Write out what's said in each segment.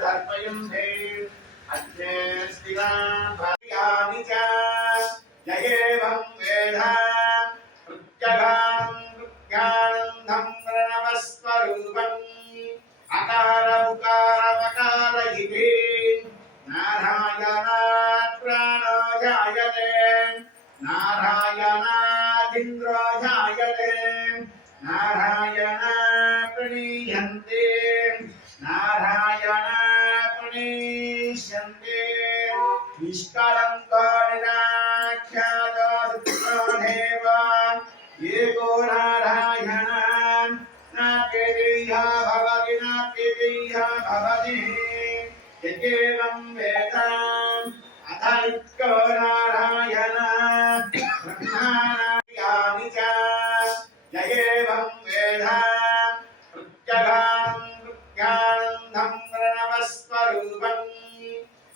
दर्पयन्ते अग्ने स्थिरा भार्यामि च ययेवं वेद प्रत्यगां प्रत्यानन्दं प्रणवस्वरूपम् अकार उकार वकार इति नारायणात् प्राणो जायते नारायणादिन्द्रो जायते नारायणात् प्रणीयन्ते नारायणात् प्रणीष्यन्ते निष्कलङ्को निराख्यातो सुप्रणेव एको नारायणान् नाप्यदेह भवति नाप्यदेह भवति यकेवं वेद अथैको नारायण ब्रह्माणायामि च ययेवं वेद प्रत्यगां प्रत्यानन्दं प्रणवस्वरूपम्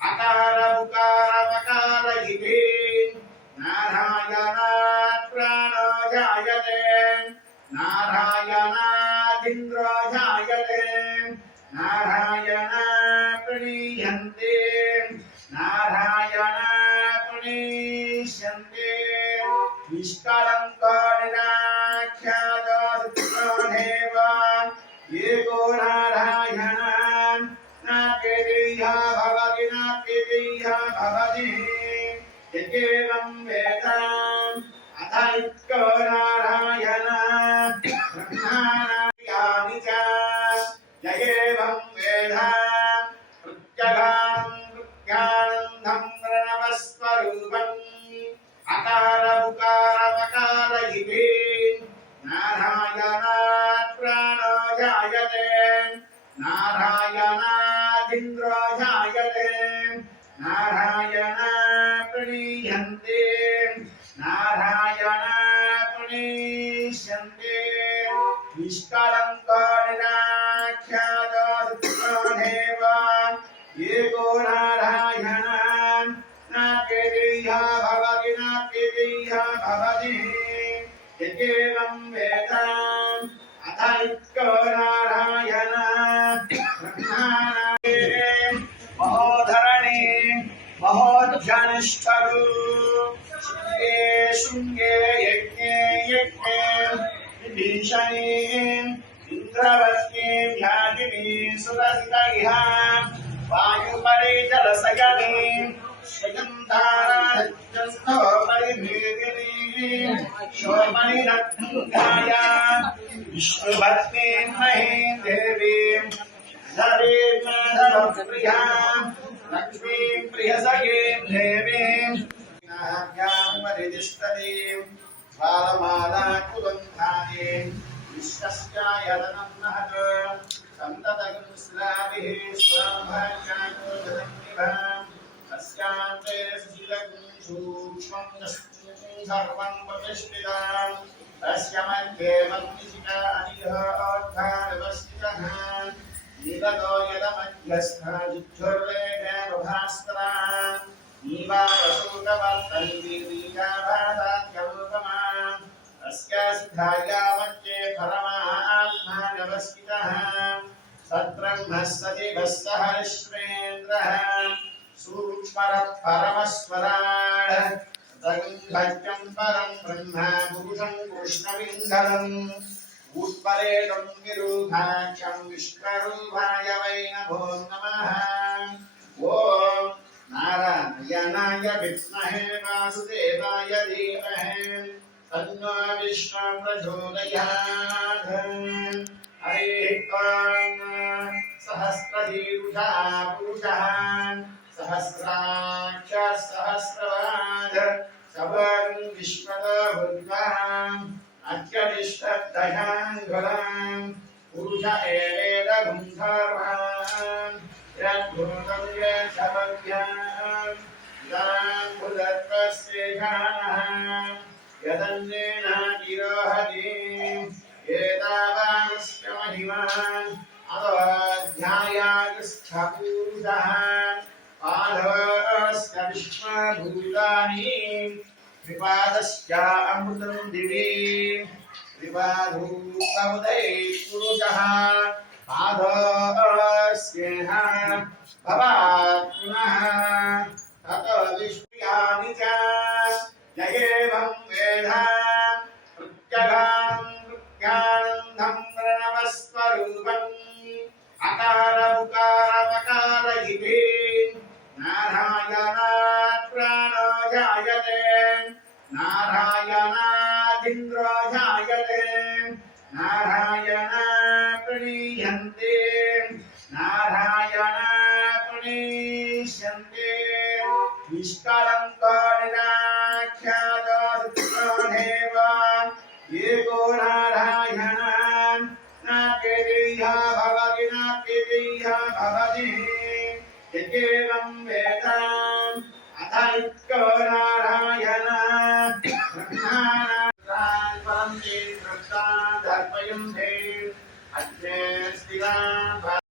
अकार उकार वकार इति नारायणात् प्राणो जायते नारायणादिन्द्रो जायते नारायणात् प्रणीयन्ते नारायणात् प्रणीष्यन्ते निष्कलङ्को निराख्यातो सुप्रणेव एको नारायणान् नाप्यदेह भवति नाप्यदेह भवति यकेवं वेद अथैको नारायण ब्रह्माणायामि च ययेवं वेद प्रत्यगां प्रत्यानन्दं प्रणवस्वरूपम् अकार उकार वकार इति नारायणात् प्राणो जायते नारायणादिन्द्रो जायते नारायणात् प्रणीयन्ते नारायणात् प्रणीष्यन्ते निष्कलङ्को निराख्यातो सुप्रणेव एको नारायणान् नाप्यदेह भवति नाप्यदेह भवति यकेवं वेद अथैको नारायण महोधरणे महोध्यानिष्ठरु शृङ्गे शृङ्गे यज्ञे यज्ञे विभीषणे इन्द्रवत्ये व्याधिने सुरसितैः वायुपरे जलसयने श्रियन्ताराजस्थो परिमेदिने शोभनिरत्नगाय विष्णुभक्तिं महीं देवीं धरेर्प्रिया लक्ष्मीं प्रियसखीं देवीं नाभ्यां परितिष्ठतीं ज्वालमालाकुलन्धानीं विश्वस्यायतनं नहत सन्ततं स्लाभिः स्वाभाज्याकुलजगन्निभाम् अस्यान्ते सुशीलकं सूक्ष्मं सर्वं प्रतिष्ठिताम् तस्य मध्ये मन्निशिका अनिह औद्धारवस्थितः नीलतो यदमध्यस्थः जिह्वुर्लेखेन नीवावसूतवर्तन्ति दीर्घाभातात्यमुपमाम् अस्या सिद्धाया मध्ये परमात्मा व्यवस्थितः सद्ब्रह्मः सदिवः सह विश्वेन्द्रः सूक्ष्मरः परमस्वराट् सगुह्यं परं ब्रह्म पुरुषं कृष्णविन्धनम् उत्परेतं विरूपाक्षं विश्वरूपाय वै नमो नमः। ॐ नारायणाय विद्महे वासुदेवाय धीमहि तन्नो विष्णुः प्रचोदयात्। हरिः ॐ सहस्रशीर्षः पुरुषः सहस्राक्ष सहस्रवाद सबं विश्वतो भूत्वाम् अत्यतिष्ठदशाङ्गुलाम् पुरुष एवेदं सर्वान् यद्भूतं यशवभ्याम् इदां भुजत्वस्येषाणः यदन्येन गिरोहति एतावानस्य महिमान् अध्यायादिस्थपूतः पादस्य विश्वभूतानि विपादस्य अमृतं दिवि विपादूतमुदै पुरुषः पादस्य भवात् पुनः ततो विष्णुयानि च य एवं वेद प्रत्यानन्दं प्रणवस्वरूपम् अकार उकार मकार इति नारायणात् प्राणो जायते नारायणादिन्द्रो जायते नारायणात् प्रणीयन्ते नारायणात् प्रणीष्यन्ते निष्कलङ्को निराख्यातो सुप्रदेव एको नारायणः नाप्यदेयः भवति नाप्यदेयः भवति यद्येवं वेद अथैको नारायणात् ब्रह्माणात् परं ते दर्पयन्ते अग्ने स्थिरान्